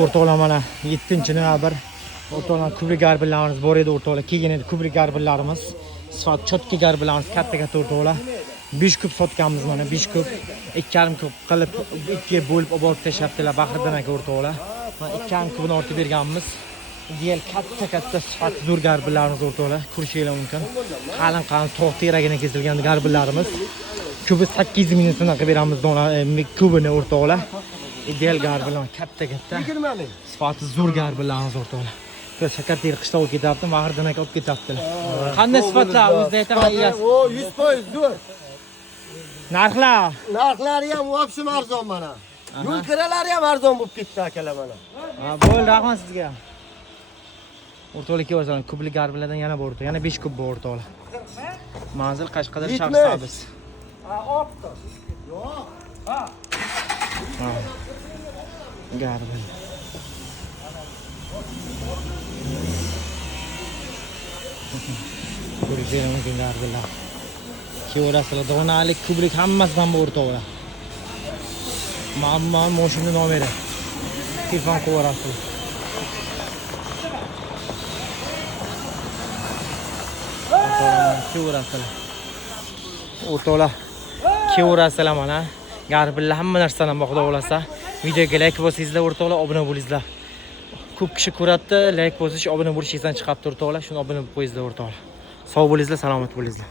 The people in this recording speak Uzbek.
O'rtoqlar mana 7-noyabr o'rtoqlar kubrik garbinlarimiz bor edi o'rtoqlar. Keyin edi kubrik garbinlarimiz. Sifat chotki garbinlarimiz katta o'rtoqlar. 5 kub sotganmiz mana 5 kub. 2,5 kub qilib 2 ga bo'lib olib tashlabdilar Bahriddin aka o'rtoqlar. Mana 2,5 kubni ortib berganmiz. Diğer katta sifat zo'r garbinlarimiz o'rtoqlar. Ko'rishinglar mumkin. Qalin tog' teragidan kesilgan garbinlarimiz. Kubi 8 ming so'mga qilib beramiz kubini o'rtoqlar. Ideal garbinlar katta. Sifati zo'r garbinlarimiz o'rtoqlar. Biz shakar teri qishloqqa ketyapti, Bahriddin aka olib ketyaptilar. Qanday sifatlar o'zida aytaman egasi? O 100% zo'r. Narxlari ham vobshim arzon mana. Yo'l kiralari ham arzon bo'lib ketdi akalar mana. Ha, bo'ldi, rahmat sizga. O'rtoqlik ko'rsan, kublik garbinlardan yana bor o'rtoq. Yana 5 kub bor o'rtoqlar. Manzil Qashqadaryo Shahrisabz. Ha, opto. Yo'q. Ha. Garbin. Ko'rishinglar mumkin garbinlar. Kevrasizlar, donalik, kublik hammasidan bor o'rtoqlar. Mamma moshina nomeri. Telefon qo'yarasiz. Kevrasizlar. O'rtoqlar, kevrasizlar mana. Garbinlar hamma narsadan xudo xolasa. Videoga like bosingizlar o'rtoqlar, obuna bo'lingizlar. Ko'p kishi ko'radi, like bosish, obuna bo'lishingiz chiqibdi o'rtoqlar. Shuni obuna bo'lib qo'yingizlar o'rtoqlar. Sog' bo'lingizlar, salomat bo'lingizlar.